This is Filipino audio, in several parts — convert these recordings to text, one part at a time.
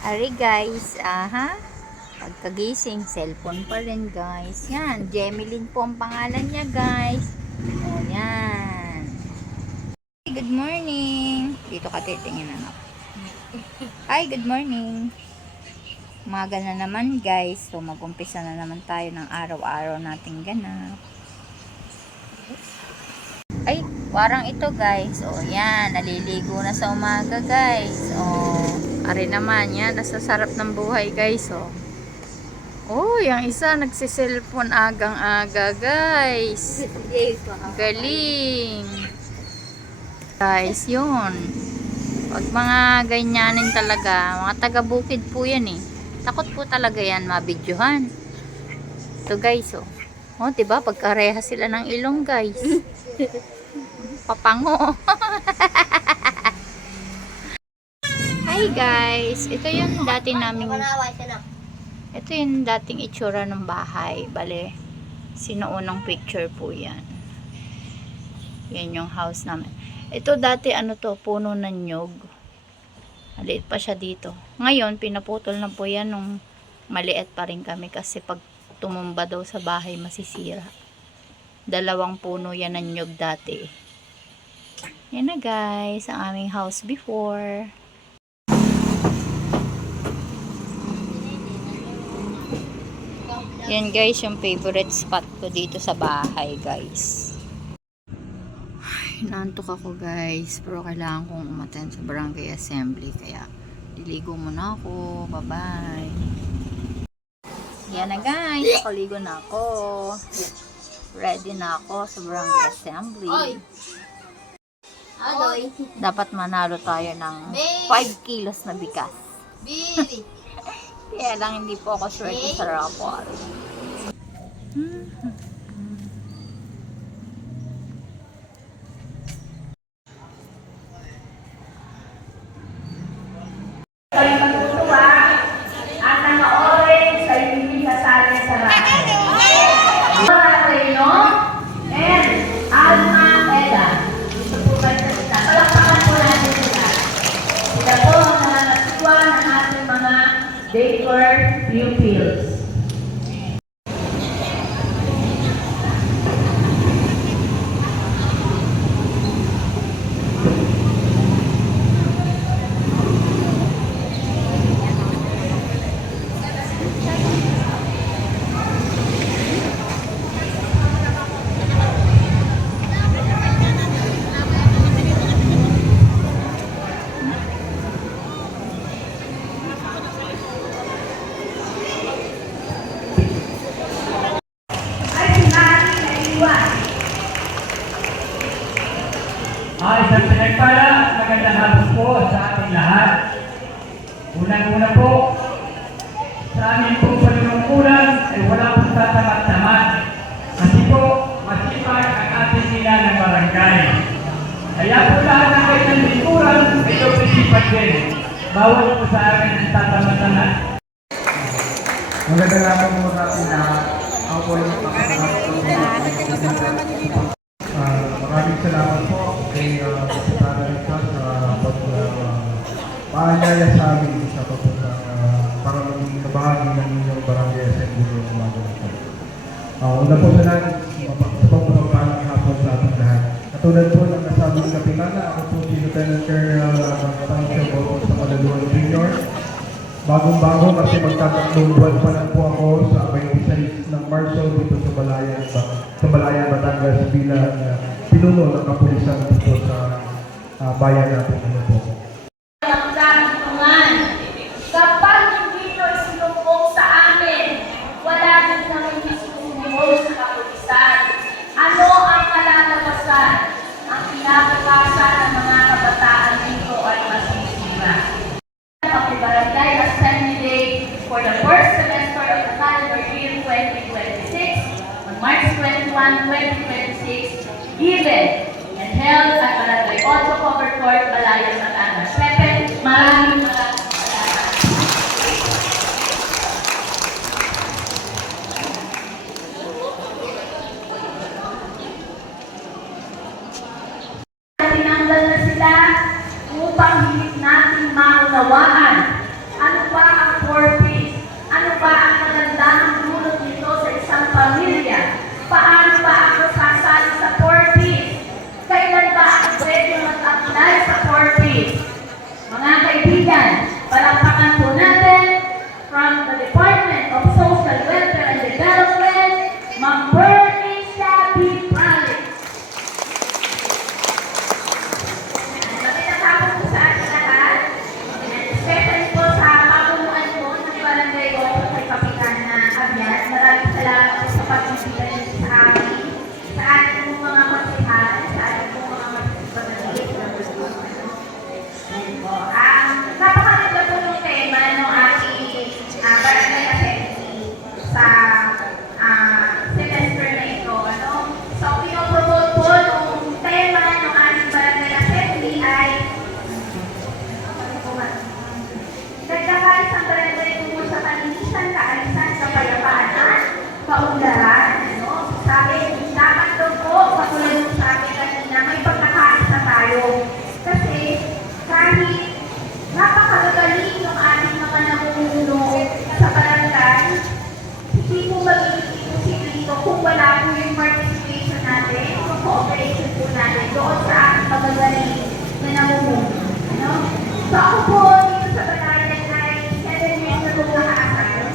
Ari guys, aha. Pagkagising, cellphone pa rin guys. Yan, Jemeline po ang pangalan niya guys. O yan. Good morning. Dito ka titingin anak. Hi, good morning. Umaga na naman guys. So mag-umpisa na naman tayo ng araw-araw nating ganap. Ay, warang ito guys. O yan, naliligo na sa umaga guys. O, ari naman yan, nasa sarap ng buhay guys. O. Oh, yung isa nagsiselfon agang-aga, guys. Galing. Guys, yun. Pag mga ganyanin talaga, mga taga-bukid po yan eh. Takot po talaga yan mabidyohan. Ito guys, oh. Oh, diba? Pagkareha sila ng ilong, guys. Papango. Hi guys. Ito yung dati naming... Ito yung dating itsura ng bahay. Bale, sinuunang picture po yan. Yan yung house namin. Ito dati ano to, puno ng nyug. Maliit pa siya dito. Ngayon, pinaputol na po yan nung maliit pa rin kami kasi pag tumumba daw sa bahay, masisira. 2 puno yan ng nyug dati. Yan na guys, ang aming house before. Yan guys, yung favorite spot ko dito sa bahay guys. Ay, naantok ako guys. Pero kailangan kong umattend sa barangay assembly. Kaya, liligo muna ako. Bye-bye. Yan na guys. Nakaligo na ako. Ready na ako sa barangay assembly. Dapat manalo tayo ng 5 kilos na bigas. Kaya lang hindi po ako swerte sa rapor. Kayo matutuwa at naka-orange kayo hindi sasali sa raffle. Nora Reno and Alma Eda. Dito po kayo sa sila. Palakpakan po natin sila. Sila po ang nangangatwa ng ating mga Baker pupils. Isang pinagpala, magandang hapon po sa ating lahat. Unang-una po, sa aming pong panunungkulan ay wala pong tatamat-tamat. Kasi po, masipag ang ating sila ng barangay. Kaya po lahat ng kanyang lingkuran, ito pisipag din. Bawal po sa akin ang tatamat-tamat. Magandang hapon po sa ating lahat. Ako po yung pakasarap po. Maraming salamat po kay Secretary Rita sa pag-paanyaya sa amin sa para maging kabahagi ng inyong barangay assembly ng umaga nito. Una po sa lahat, sa pagpapagpalang hapon sa ating lahat. Katulad po ng nasabing kapitana, ako po si Lieutenant Colonel Tansya Boto sa Malaluan Junior. Bagong-bago kasi magtatatlong buwan pa lang po ako sa 26 ng Marso dito sa Balayan, Batangas bilang pinuno ng kapulisan dito sa bayan natin. Ano po? Kapag hindi ito isinumpong sa amin, wala din naman isinumpong sa kapulisan. Ano ang kalalabasan? Ang pinapakasan ng mga kabataan dito ay masisira. Ang Barangay Assembly Day for the first semester of the calendar year 2026 on March 21, 2026, given and held at Barangay Otto Covered Court, Balayan, Batangas. Pepe, maraming salamat. Tinanggal na sila upang hindi natin maunawaan ano pa maraming salamat po sa pagbibigay niyo sa amin, sa ating mga konsehal, sa ating mga mag-isipagaliit. Napakaganda po yung tema ng ating barangay assembly sa semester na ito. Ano? So, pinopromote po yung tema ng ating barangay assembly ay nagdakay sa barangay tungo sa kalinisan, kaalisan, kapayapaan at kaunlaran. Ano? Sabi, dapat daw po, katulad yung sabi kanina, may pagkakaisa tayo. Kasi kahit napakagagaling yung ating mga namumuno sa barangay, hindi po magiging posiblito kung wala po yung participation natin, yung cooperation po natin doon sa ating magagaling na namumuno. Ano? So ako po dito sa barangay ay 7 years na po nakaasal.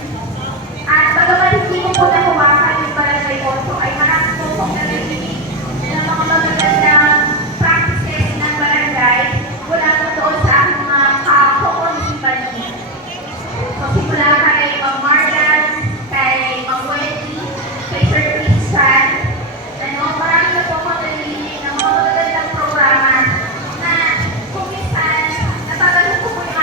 At bagaman hindi ko po nahawakan yung barangay also ay marami po pong narinig ng mga magagandang practices ng barangay mula po doon sa ating mga ka-co-municipal niya. So simula kay Ma'am Margan, kay Ma'am Wendy, kay Sir Christian, ano, marami na po akong narinig ng mga magagandang programa na kung minsan natatanong ko po yung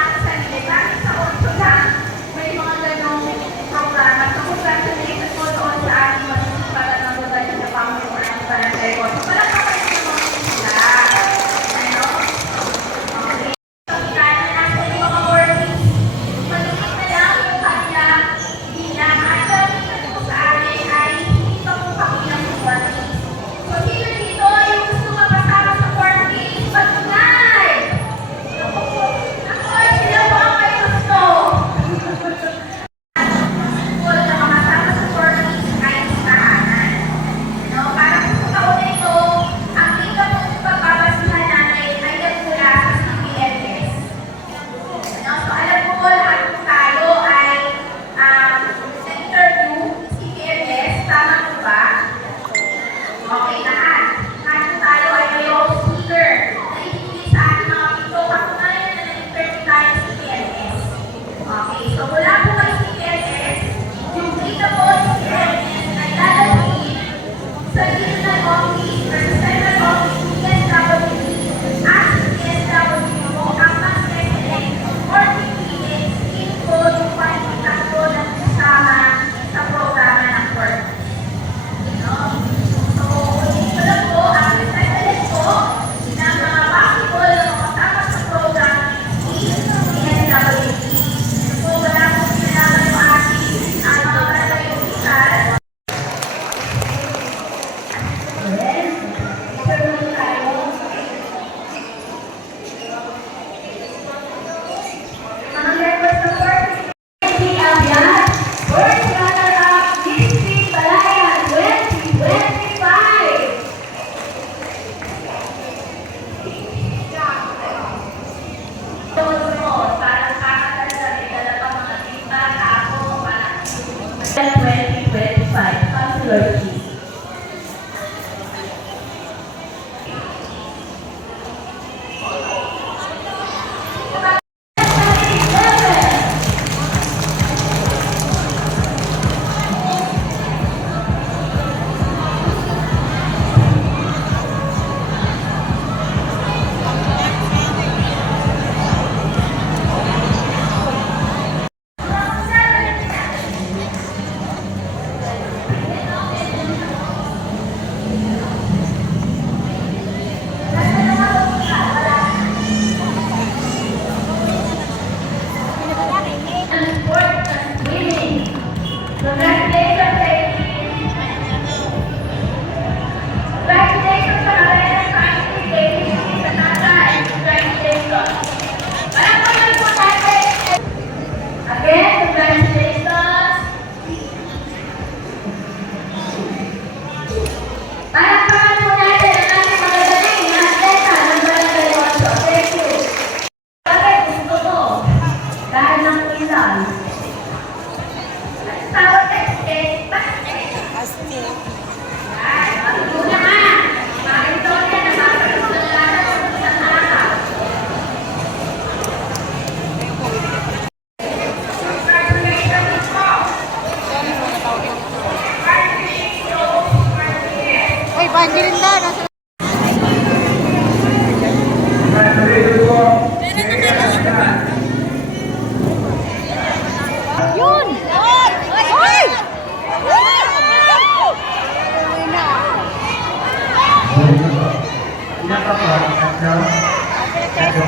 No? Okay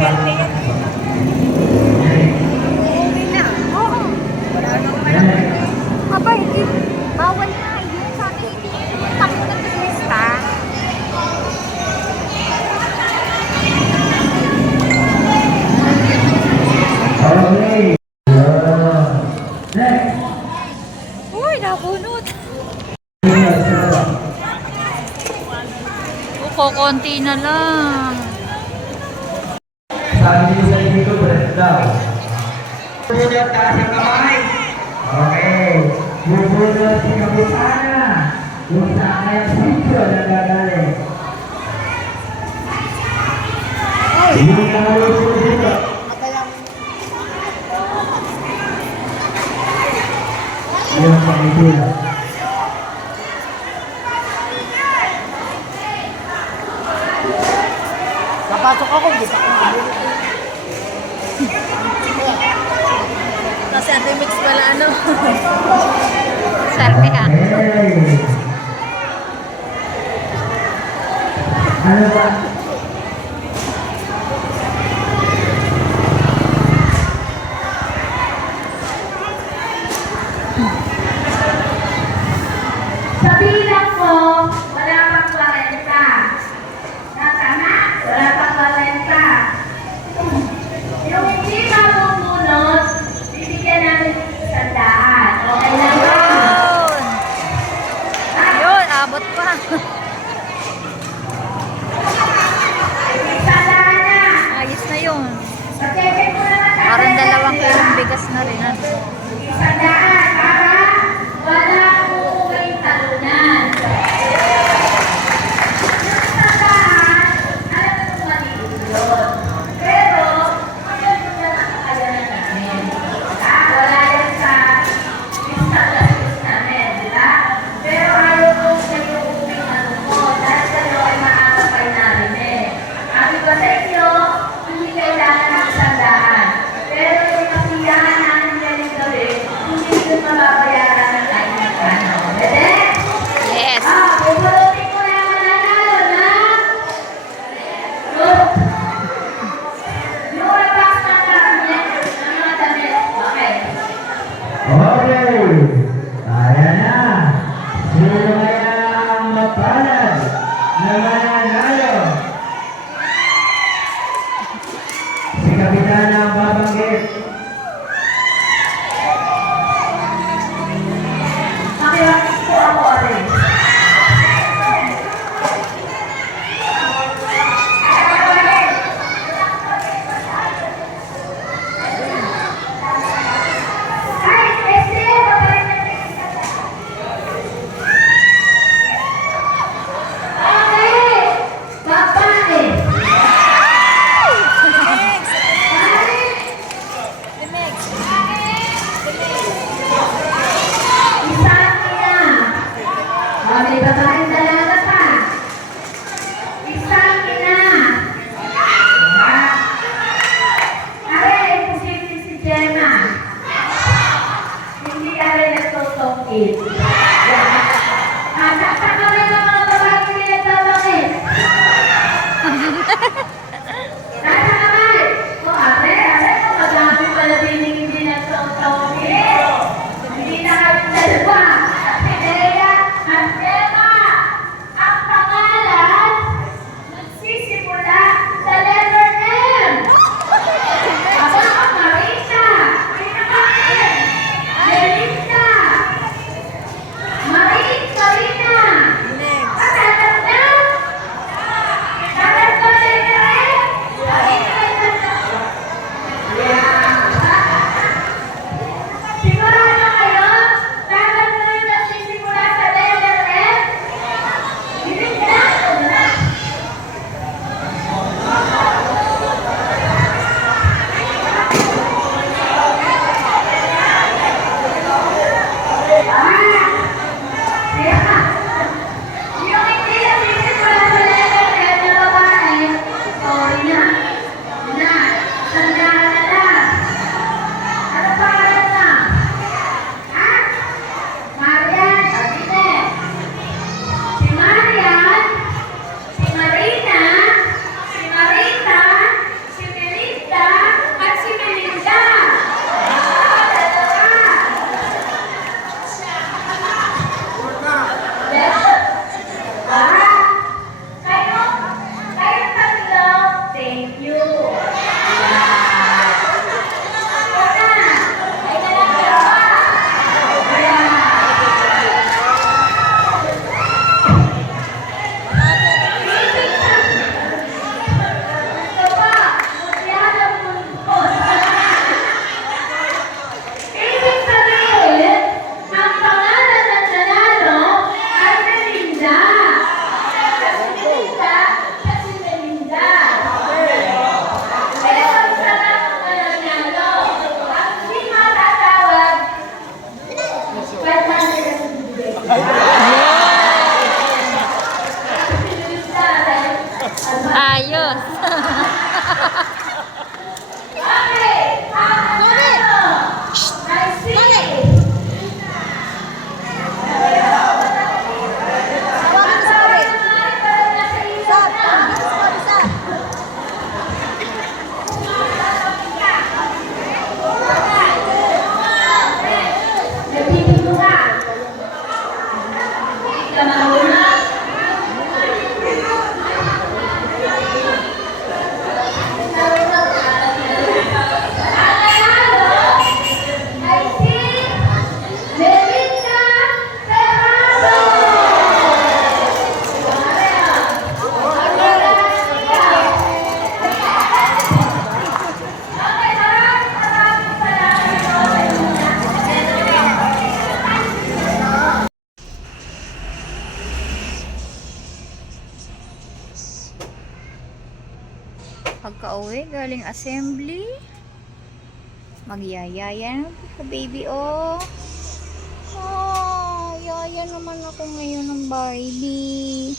na. Oo. Wala naman. Aba, hindi. Bawal na. Yun sa atin, hindi yung takbo ng turista. Okay. Next. Uy, nakunot. Konti na lang. Sabi niyo sa inyo ito, press daw. Bubunot taas ang kamay. Okay. Bubunot si Kapitana. Kung saan kayang sityo na gagaling. Hindi na kayo bubunot. Yung pangitula. Napasok ako, di pa ako kasi anti-mix pala ano. Sarpe ka. Hey. Ano ba? Sa bilang ko, wala pang 40. Tama? Wala pang 40. Yung hindi mabubunot, bibigyan namin ng 100. Okay lang ba? Yun. Yun, abot pa. 100 na. Ayos na yun. Pag-check mo naman sa Parang 2 kilong bigas na rin. Ano? 100 para wala uuwing talunan. Yung 100, alam mo kung maliit yun. Pero, ngayon mo na nakakayanan namin. Wala yan sa list namin, di ba? Pero ayaw ko kayo uuwing ano mo, dahil kayo ay maakapay namin eh. Sabi ko sa inyo, hindi kailangan ng 100. Pero yung kasiyahan namin ngayon gabi, hindi nyo mababayaran ng kahit na kano. Pwede? Yes. Bubulutin ko na mananalo na. Good. Yung repack na namin, ng mga damit. Okay. Okay. Ayan na. Sino kaya ang mapalad na mananalo? Si Kapitana ang babanggit. Makirakit ko ako rin. Ay, este, okay. Babae. Isang ina. May babaeng dalaga pa. Isang ina. Are, imposible si Gemma. Hindi are nagtutungkit. Sa kami ng mga babaeng pinagtawagin. Nasa kamay. O are, kung madami pala din hindi nagtutungkit. Hindi na kami dalawa. Kaya, ang Gemma, ang pangalan, nagsisimula sa letter M. Ako ang Marita. Pinakain. Melissa. kakauwi galing assembly. Magyayaya na po sa baby, oh. Ah, yaya naman ako ngayon ng baby.